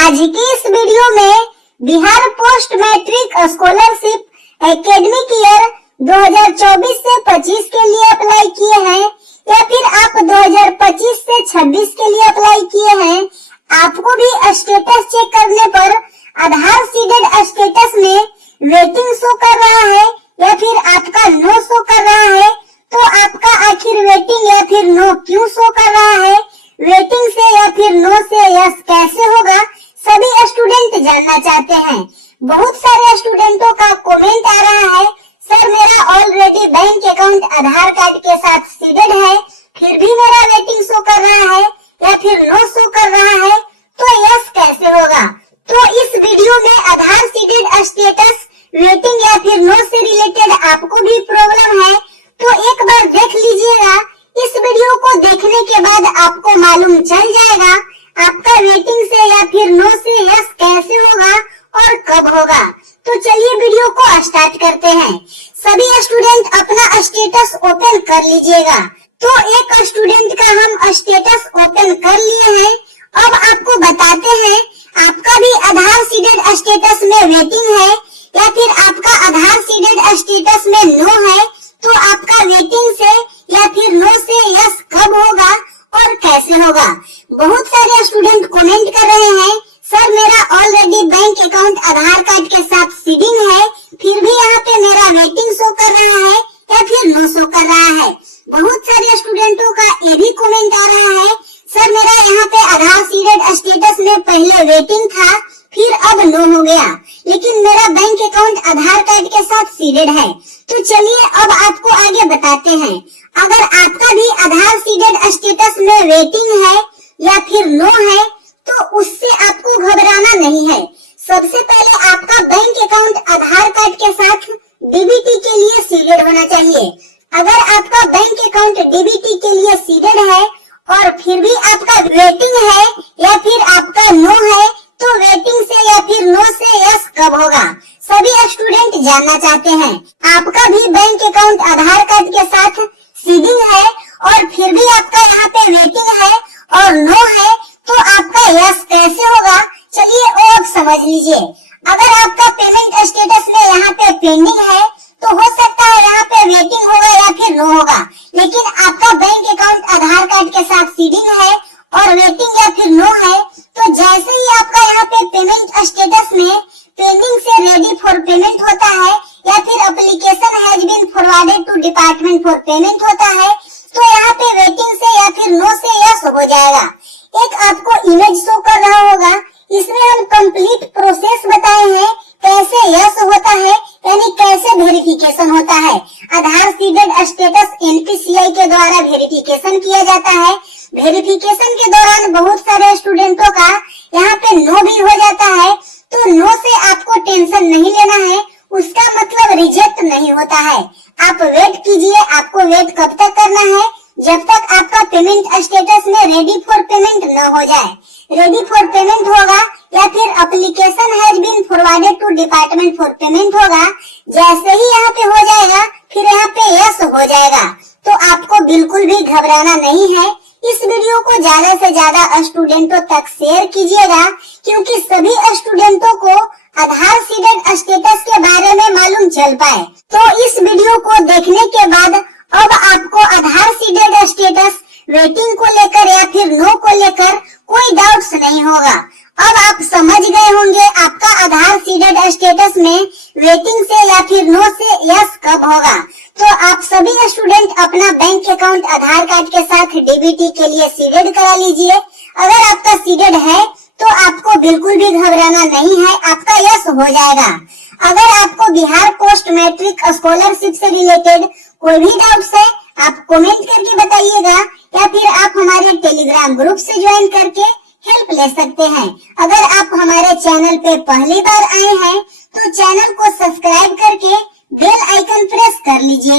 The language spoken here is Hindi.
आज की इस वीडियो में Bihar post matric scholarship academic year 2024 से 25 के लिए अप्लाई किए हैं या फिर आप 2025 से 26 के लिए अप्लाई किए हैं, आपको भी स्टेटस चेक करने पर आधार सीडेड स्टेटस में वेटिंग शो कर रहा है या फिर आपका नो शो कर रहा है, तो आपका आखिर वेटिंग या फिर नो क्यों शो कर रहा है, वेटिंग से या फिर नो से यस कैसे होगा, सभी स्टूडेंट जानना चाहते हैं। बहुत सारे स्टूडेंटों का कमेंट आ रहा है, सर मेरा ऑलरेडी बैंक अकाउंट आधार कार्ड के साथ सीडेड है, फिर भी मेरा वेटिंग शो कर रहा है या फिर नो शो कर रहा है, तो यस कैसे होगा। तो इस वीडियो में आधार सीडेड स्टेटस वेटिंग या फिर नो से रिलेटेड आपको भी प्रॉब्लम है तो एक बार देख लीजिएगा। इस वीडियो को देखने के बाद आपको मालूम चल जाएगा आपका वेटिंग से या फिर नो से यस कैसे होगा और कब होगा। तो चलिए वीडियो को स्टार्ट करते हैं। सभी स्टूडेंट अपना स्टेटस ओपन कर लीजिएगा। तो एक स्टूडेंट का हम स्टेटस ओपन कर लिए हैं। अब आपको बताते हैं आपका भी आधार सीडेड स्टेटस में वेटिंग है या फिर आपका आधार सीडेड स्टेटस में नो है, तो आपका वेटिंग से या फिर नो से यस कब होगा और कैसे होगा। बहुत सारे स्टूडेंट कमेंट कर रहे हैं, सर मेरा ऑलरेडी बैंक अकाउंट आधार कार्ड के साथ सीडिंग है, फिर भी यहाँ पे मेरा वेटिंग शो कर रहा है या फिर नो शो कर रहा है। बहुत सारे स्टूडेंटों का ये भी कमेंट आ रहा है, सर मेरा यहाँ पे आधार सीडेड स्टेटस में पहले वेटिंग था, फिर अब नो हो गया, लेकिन मेरा बैंक अकाउंट आधार कार्ड के साथ सीडेड है। तो चलिए अब आपको आगे बताते हैं। अगर आपका भी आधार सीडेड स्टेटस में वेटिंग है या फिर नो है, तो उससे आपको घबराना नहीं है। सबसे पहले आपका बैंक अकाउंट आधार कार्ड के साथ डीबीटी के लिए सीडेड होना चाहिए। अगर आपका बैंक अकाउंट डीबीटी के लिए सीडेड है और फिर भी आपका वेटिंग है या फिर आपका नो है, तो वेटिंग से या फिर नो से यस कब होगा, सभी स्टूडेंट जानना चाहते हैं। आपका भी बैंक अकाउंट आधार कार्ड के साथ सीडिंग है और फिर भी आपका यहाँ पे वेटिंग है और नो है, तो आपका यस कैसे होगा, चलिए वो अब समझ लीजिए। अगर आपका पेमेंट स्टेटस में यहाँ पे पेंडिंग है, तो हो सकता है यहाँ पे वेटिंग होगा या फिर नो होगा, लेकिन आपका बैंक अकाउंट आधार कार्ड के साथ सीडिंग है और वेटिंग या फिर नो है, तो जैसे ही आपका यहाँ पे पेमेंट स्टेटस में पेंडिंग से रेडी फॉर पेमेंट होता है या फिर application has been forwarded to department for payment होता है, तो यहाँ पे वेटिंग से या फिर नो से यस हो जाएगा। एक आपको इमेज शो कर रहा होगा, इसमें हम कंप्लीट प्रोसेस बताए हैं कैसे यस होता है, यानी कैसे वेरिफिकेशन होता है। आधार सीडेड स्टेटस एनपीसीआई के द्वारा वेरिफिकेशन किया जाता है। वेरिफिकेशन के दौरान बहुत सारे स्टूडेंटों का यहाँ पे नो भी हो जाता है, तो नो से आपको टेंशन नहीं लेना है, उसका मतलब रिजेक्ट नहीं होता है। आप वेट कीजिए। आपको वेट कब तक करना है, जब तक आपका पेमेंट स्टेटस में रेडी फॉर पेमेंट न हो जाए। रेडी फॉर पेमेंट होगा या फिर application has been forwarded to department for payment होगा, जैसे ही यहाँ पे हो जाएगा फिर यहाँ पे यस हो जाएगा। तो आपको बिल्कुल भी घबराना नहीं है। इस वीडियो को ज्यादा से ज्यादा स्टूडेंटों तक शेयर कीजिएगा, क्योंकि सभी स्टूडेंटों को आधार सीडेड स्टेटस के बारे में मालूम चल पाए। तो इस वीडियो को देखने के बाद अब आपको आधार सीडेड स्टेटस वेटिंग को लेकर या फिर नो को लेकर कोई डाउट्स नहीं होगा। अब आप समझ गए होंगे आपका आधार सीडेड स्टेटस में वेटिंग से या फिर नो से यस कब होगा। तो आप सभी स्टूडेंट अपना बैंक अकाउंट आधार कार्ड के साथ डीबीटी के लिए सीडेड करा लीजिए। अगर आपका सीडेड है तो आपको बिल्कुल भी घबराना नहीं है, आपका यस हो जाएगा। अगर आपको बिहार पोस्ट मैट्रिक स्कॉलरशिप से रिलेटेड कोई भी डाउट्स है, आप कमेंट करके बताइएगा या फिर आप हमारे टेलीग्राम ग्रुप से ज्वाइन करके हेल्प ले सकते हैं। अगर आप हमारे चैनल पे पहली बार आए हैं तो चैनल को सब्सक्राइब करके बेल आइकन प्रेस कर लीजिए।